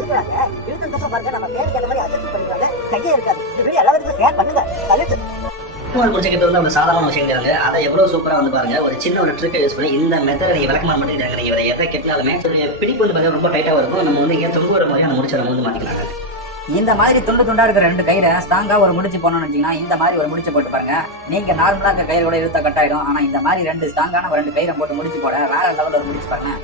இருக்கிறாங்க. இருக்கிறதுக்கு அப்புறம் பாருங்க நம்ம தேவைக்கு அந்த மாதிரி அட்ஜஸ்ட் பண்ணிக்கிறாங்க. கையே இருக்காது. இந்த வீடியோ எல்லாத்துக்கும் ஷேர் பண்ணுங்க. சலிட்டு பூமல் முடிச்சுக்கிட்டு வந்து ஒரு சாதாரண விஷயம் கிடையாது. அதை எவ்வளவு சூப்பரா வந்து பாருங்க, ஒரு சின்ன ஒரு ட்ரிக்கை யூஸ் பண்ணி இந்த மெத்தட் நீங்க விளக்கமா மட்டும் கிடையாது. நீங்க எதை கெட்டினாலுமே பிடிப்பு வந்து பாத்தீங்கன்னா ரொம்ப டைட்டா இருக்கும். நம்ம வந்து இங்கே தொங்கு வர மாதிரி அந்த முடிச்ச நம்ம வந்து மாத்திக்கலாங்க. இந்த மாதிரி துண்டு துண்டா இருக்கிற ரெண்டு கயிறை ஸ்ட்ராங்கா ஒரு முடிச்சு போனோம்னு வச்சீங்கன்னா இந்த மாதிரி ஒரு முடிச்சு போட்டு பாருங்க. நீங்க நார்மலா இருக்க கயிறு கூட இழுத்த கட்டாயிடும். ஆனா இந்த மாதிரி ரெண்டு ஸ்ட்ராங்கான ரெண்டு கயிறை போட்டு முடிச்சு போட வேற லெவலில் ஒரு முடிச்சு பாருங்க.